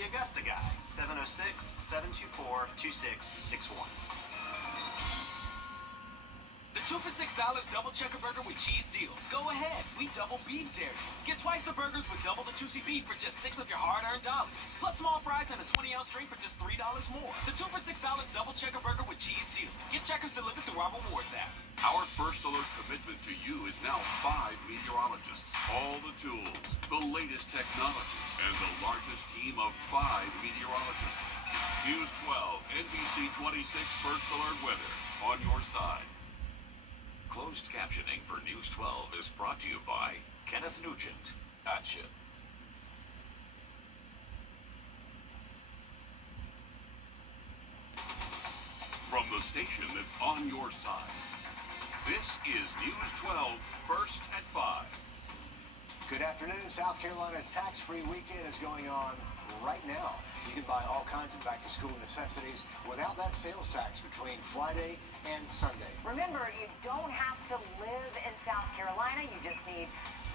The Augusta guy, 706-724-2661. The 2 for $6 double checker burger with cheese deal. Go ahead, we double beef dare you. Get twice the burgers with double the juicy beef for just 6 of your hard-earned dollars. Plus small fries and a 20-ounce drink for just $3 more. The 2 for $6 double checker burger with cheese deal. Get checkers delivered through our rewards app. Our First Alert commitment to you is now 5 meteorologists, all the tools, the latest technology, and the largest team of 5 meteorologists. News 12, NBC 26 First Alert weather on your side. Closed captioning for News 12 is brought to you by Kenneth Nugent. Gotcha. From the station that's on your side, this is News 12 First at 5. Good afternoon. South Carolina's tax-free weekend is going on right now. You can buy all kinds of back-to-school necessities without that sales tax between Friday and Sunday. Remember, you don't have to live in South Carolina. You just need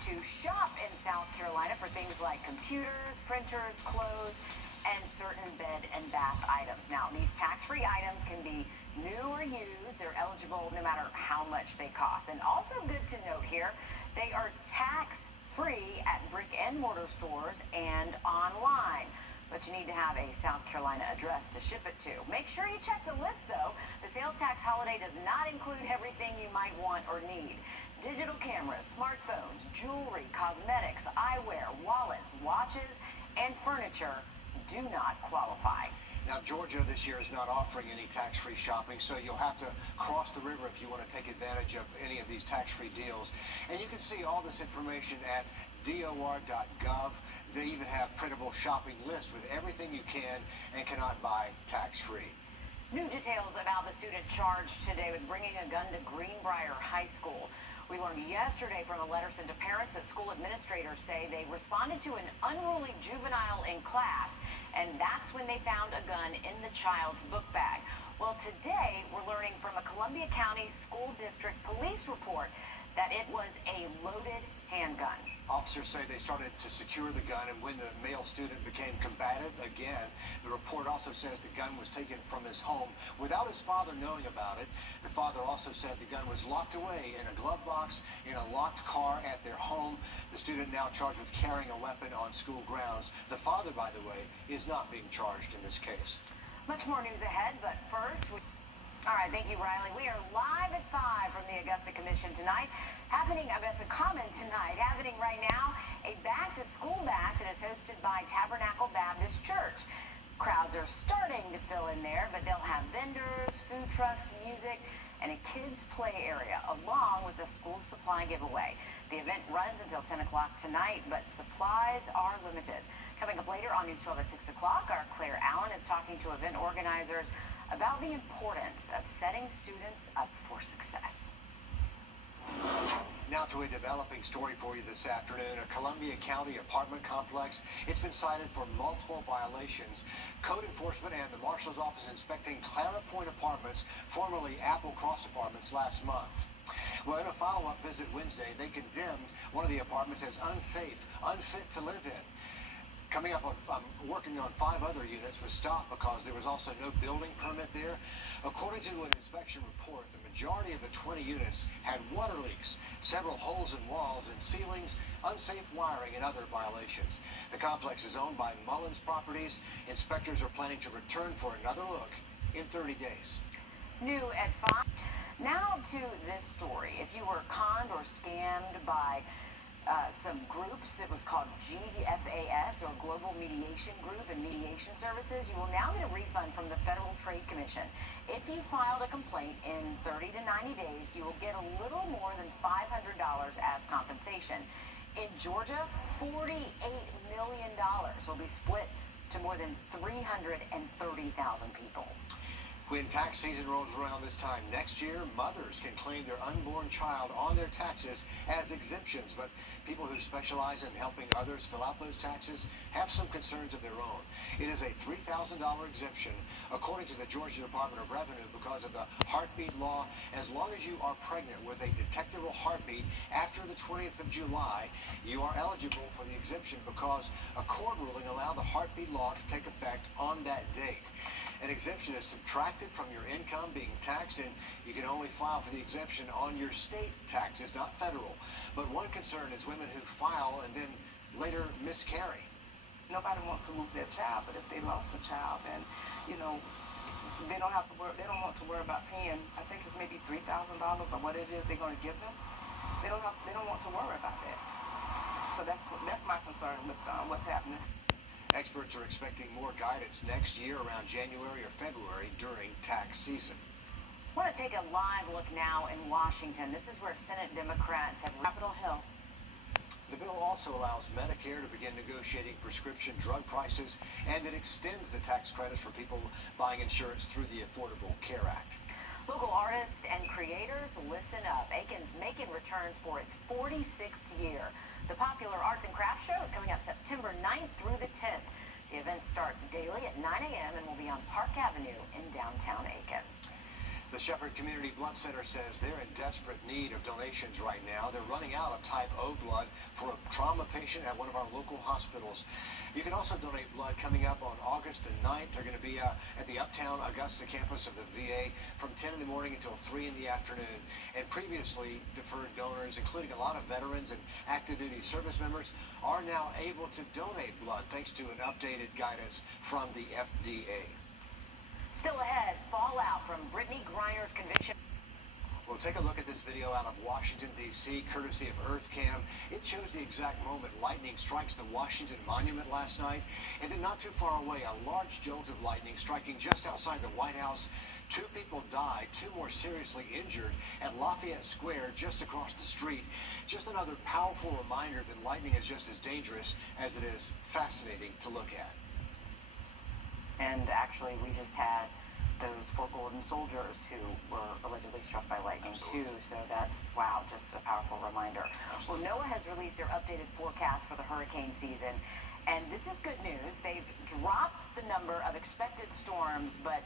to shop in South Carolina for things like computers, printers, clothes, and certain bed and bath items. Now, these tax-free items can be new or used. They're eligible no matter how much they cost. And also good to note here, they are tax-free at brick-and-mortar stores and online. But you need to have a South Carolina address to ship it to. Make sure you check the list, though. The sales tax holiday does not include everything you might want or need. Digital cameras, smartphones, jewelry, cosmetics, eyewear, wallets, watches, and furniture do not qualify. Now, Georgia this year is not offering any tax-free shopping, so you'll have to cross the river if you want to take advantage of any of these tax-free deals. And you can see all this information at dor.gov. They even have printable shopping lists with everything you can and cannot buy tax-free. New details about the student charged today with bringing a gun to Greenbrier High School. We learned yesterday from a letter sent to parents that school administrators say they responded to an unruly juvenile in class, and that's when they found a gun in the child's book bag. Well, today we're learning from a Columbia County School District police report that it was a loaded handgun. Officers say they started to secure the gun, and when the male student became combative again, the report also says the gun was taken from his home without his father knowing about it. The father also said the gun was locked away in a glove box in a locked car at their home. The student now charged with carrying a weapon on school grounds. The father, by the way, is not being charged in this case. Much more news ahead, but first All right, thank you, Riley. We are live at 5 from the Augusta Commission tonight. Happening right now, a back-to-school bash that is hosted by Tabernacle Baptist Church. Crowds are starting to fill in there, but they'll have vendors, food trucks, music, and a kids' play area, along with a school supply giveaway. The event runs until 10 o'clock tonight, but supplies are limited. Coming up later on News 12 at 6 o'clock, our Claire Allen is talking to event organizers about the importance of setting students up for success. Now to a developing story for you this afternoon. A Columbia County apartment complex. It's been cited for multiple violations. Code enforcement and the Marshal's Office inspecting Clara Point Apartments, formerly Apple Cross Apartments, last month. Well, in a follow-up visit Wednesday, they condemned one of the apartments as unsafe, unfit to live in. Coming up on working on 5 other units was stopped because there was also no building permit there. According to an inspection report, the majority of the 20 units had water leaks, several holes in walls and ceilings, unsafe wiring, and other violations. The complex is owned by Mullins Properties. Inspectors are planning to return for another look in 30 days. New at 5. Now to this story. If you were conned or scammed by some groups, it was called GFAS, or Global Mediation Group and Mediation Services, you will now get a refund from the Federal Trade Commission. If you filed a complaint in 30 to 90 days, you will get a little more than $500 as compensation. In Georgia, $48 million will be split to more than 330,000 people. When tax season rolls around this time next year, mothers can claim their unborn child on their taxes as exemptions, but people who specialize in helping others fill out those taxes have some concerns of their own. It is a $3,000 exemption, according to the Georgia Department of Revenue, because of the heartbeat law. As long as you are pregnant with a detectable heartbeat after the 20th of July, you are eligible for the exemption because a court ruling allowed the heartbeat law to take effect on that date. An exemption is subtracted from your income being taxed, and you can only file for the exemption on your state taxes, not federal. But one concern is women who file and then later miscarry. Nobody wants to lose their child, but if they lost a child, then, they don't have to worry, they don't want to worry about paying, I think it's maybe $3,000 or what it is they're going to give them. They don't want to worry about that. So that's my concern with what's happening. Experts are expecting more guidance next year around January or February during tax season. I want to take a live look now in Washington. This is where Senate Democrats have Capitol Hill. The bill also allows Medicare to begin negotiating prescription drug prices, and it extends the tax credits for people buying insurance through the Affordable Care Act. Local artists and creators, listen up. Aiken's Macon returns for its 46th year. The popular arts and crafts show is coming up September 9th through the 10th. The event starts daily at 9 a.m. and will be on Park Avenue in downtown Aiken. The Shepherd Community Blood Center says they're in desperate need of donations right now. They're running out of type O blood for a trauma patient at one of our local hospitals. You can also donate blood coming up on August the 9th. They're going to be at the Uptown Augusta campus of the VA from 10 in the morning until 3 in the afternoon. And previously deferred donors, including a lot of veterans and active duty service members, are now able to donate blood thanks to an updated guidance from the FDA. Still ahead, fallout from Brittany Griner's conviction. Well, take a look at this video out of Washington, D.C., courtesy of EarthCam. It shows the exact moment lightning strikes the Washington Monument last night. And then not too far away, a large jolt of lightning striking just outside the White House. 2 people died, 2 more seriously injured at Lafayette Square just across the street. Just another powerful reminder that lightning is just as dangerous as it is fascinating to look at. And actually, we just had those 4 golden soldiers who were allegedly struck by lightning too. So that's, wow, just a powerful reminder. Well, NOAA has released their updated forecast for the hurricane season. And this is good news. They've dropped the number of expected storms, but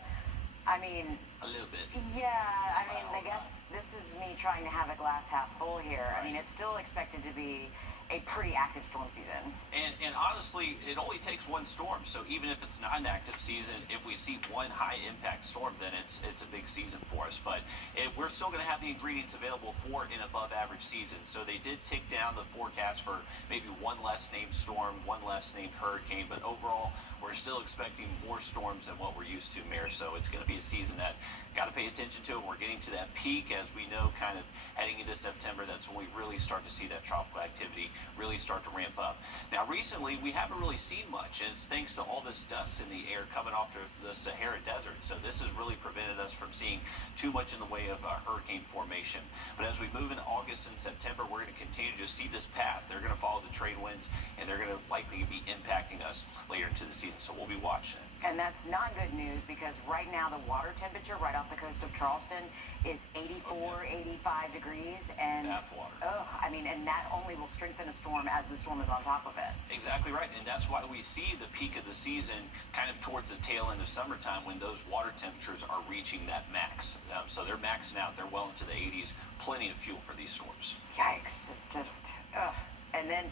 I mean, A little bit. yeah, I mean, I guess this is me trying to have a glass half full here. I mean, it's still expected to be a pretty active storm season. And honestly, it only takes one storm. So even if it's not an active season, if we see one high impact storm, then it's a big season for us. But we're still going to have the ingredients available for an above average season. So they did take down the forecast for maybe one less named storm, one less named hurricane. But overall, we're still expecting more storms than what we're used to, Mayor. So it's going to be a season that got to pay attention to. We're getting to that peak, as we know, kind of heading into September. That's when we really start to see that tropical activity really start to ramp up. Now, recently, we haven't really seen much, and it's thanks to all this dust in the air coming off the Sahara Desert. So this has really prevented us from seeing too much in the way of hurricane formation. But as we move into August and September, we're going to continue to see this path. They're going to follow the trade winds, and they're going to likely be impacting us later into the season. So we'll be watching it. And that's not good news because right now the water temperature right off the coast of Charleston is 84, 85 degrees. And Tap water. and that only will strengthen a storm as the storm is on top of it. Exactly right, and that's why we see the peak of the season kind of towards the tail end of summertime when those water temperatures are reaching that max. So they're maxing out, they're well into the 80s, plenty of fuel for these storms. Yikes, it's just, and then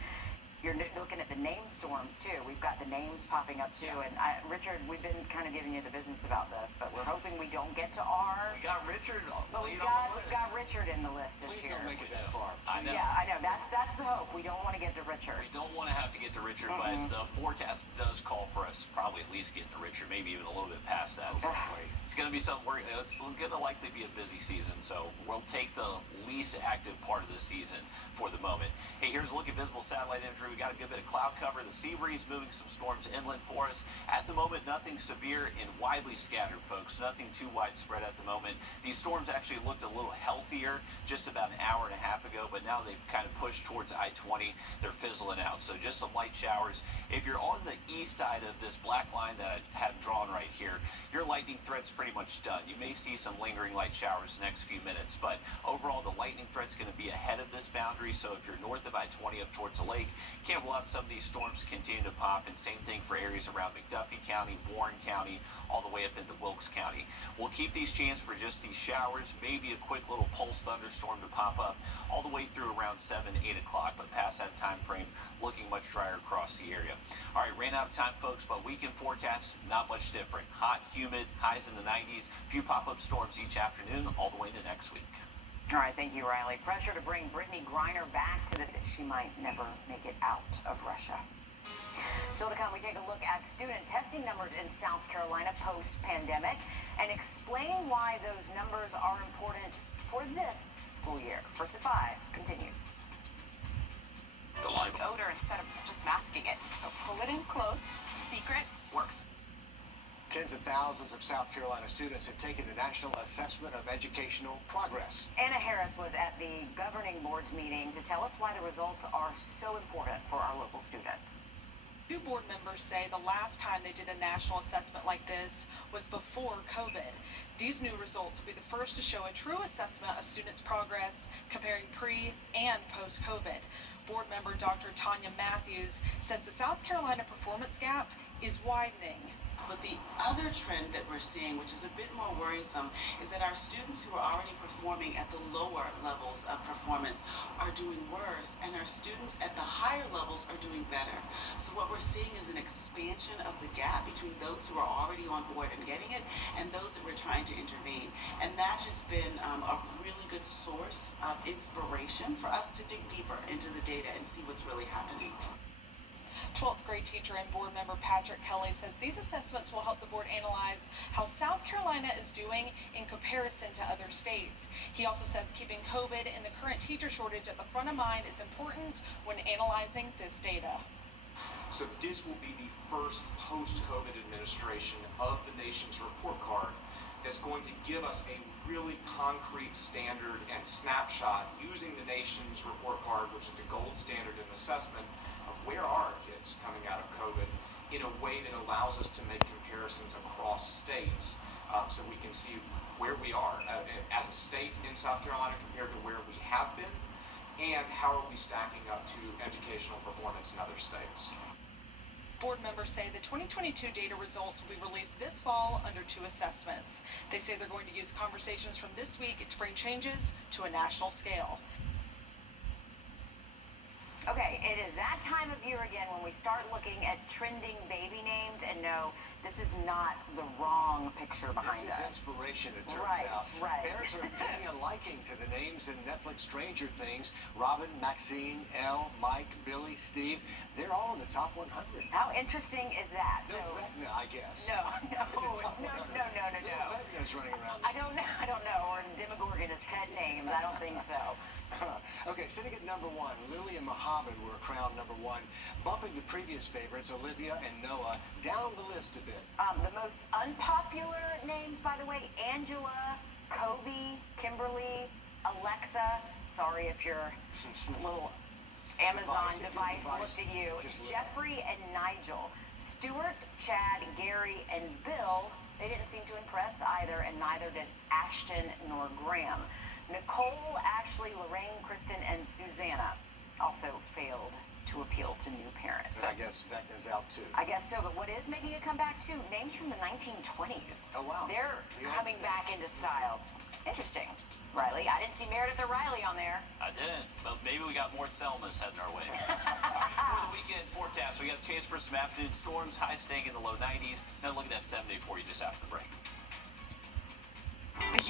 you're looking at the name storms too. We've got the names popping up too. And Richard, we've been kind of giving you the business about this, but we're hoping we don't get to R. We got Richard. But we've got Richard in the list this Please year. don't make it that far. I know. Yeah, I know. That's the hope. We don't want to get to Richard. We don't want to have to get to Richard, but the forecast does call for us to probably at least get to Richard, maybe even a little bit past that. So it's going to be something. It's going to likely be a busy season, so we'll take the least active part of the season for the moment. Hey, here's a look at visible satellite imagery. We got a good bit of cloud cover. The sea breeze moving some storms inland for us. At the moment, nothing severe and widely scattered, folks. Nothing too widespread at the moment. These storms actually looked a little healthier just about an hour and a half ago, but now they've kind of pushed towards I-20. They're fizzling out. So just some light showers. If you're on the east side of this black black line that I have drawn right here, your lightning threat's pretty much done. You may see some lingering light showers the next few minutes, but overall the lightning threat's going to be ahead of this boundary, so if you're north of I-20 up towards the lake, can't rule out some of these storms continue to pop, and same thing for areas around McDuffie County, Warren County, all the way up into Wilkes County. We'll keep these chances for just these showers, maybe a quick little pulse thunderstorm to pop up all the way through around 7, 8 o'clock, but past that time frame, looking much drier across the area. All right, ran out of time, folks, but weekend forecast, not much different. Hot, humid, highs in the 90s, a few pop-up storms each afternoon, all the way to next week. All right, thank you, Riley. Pressure to bring Brittany Griner back to the... She might never make it out of Russia. Still to come, we take a look at student testing numbers in South Carolina post-pandemic and explain why those numbers are important for this school year. First at 5 continues. The live odor instead of just masking it. So pull it in close. Secret works. Tens of thousands of South Carolina students have taken the National Assessment of Educational Progress. Anna Harris was at the governing board's meeting to tell us why the results are so important for our local students. Two board members say the last time they did a national assessment like this was before COVID. These new results will be the first to show a true assessment of students' progress comparing pre and post-COVID. Board member Dr. Tanya Matthews says the South Carolina performance gap is widening. But the other trend that we're seeing, which is a bit more worrisome, is that our students who are already performing at the lower levels of performance are doing worse, and our students at the higher levels are doing better. So what we're seeing is an expansion of the gap between those who are already on board and getting it and those that we're trying to intervene. And that has been a really good source of inspiration for us to dig deeper into the data and see what's really happening. 12th grade teacher and board member Patrick Kelly says these assessments will help the board analyze how South Carolina is doing in comparison to other states. He also says keeping COVID and the current teacher shortage at the front of mind is important when analyzing this data. So this will be the first post-COVID administration of the nation's report card that's going to give us a really concrete standard and snapshot using the nation's report card, which is the gold standard in assessment, of where are our kids coming out of COVID in a way that allows us to make comparisons across states so we can see where we are as a state in South Carolina compared to where we have been, and how are we stacking up to educational performance in other states. Board members say the 2022 data results will be released this fall under 2 assessments. They say they're going to use conversations from this week to bring changes to a national scale. Okay, it is that time of year again when we start looking at trending baby names, and no, this is not the wrong picture behind us. This is inspiration, it turns out. Right. Parents are taking a liking to the names in Netflix Stranger Things. Robin, Maxine, Elle, Mike, Billy, Steve, they're all in the top 100. How interesting is that? No Vecna, I guess. No. No Vecna's running around. I don't know. Or Demogorgon as pet names. I don't think so. Okay, sitting at number 1, Lily and Muhammad were crowned number 1, bumping the previous favorites, Olivia and Noah, down the list a bit. The most unpopular names, by the way, Angela, Kobe, Kimberly, Alexa. Sorry if your little Amazon device looked at you. Jeffrey and Nigel. Stuart, Chad, Gary, and Bill, they didn't seem to impress either, and neither did Ashton nor Graham. Nicole, Ashley, Lorraine, Kristen, and Susanna also failed to appeal to new parents. But I guess Vecna's out too. I guess so, but what is making a comeback too? Names from the 1920s. Oh, wow. They're coming back into style. Interesting. Riley, I didn't see Meredith or Riley on there. I didn't, but maybe we got more Thelmas heading our way. All right, for the weekend forecast, we got a chance for some afternoon storms, highs staying in the low 90s. Then look at that 7-day for you just after the break.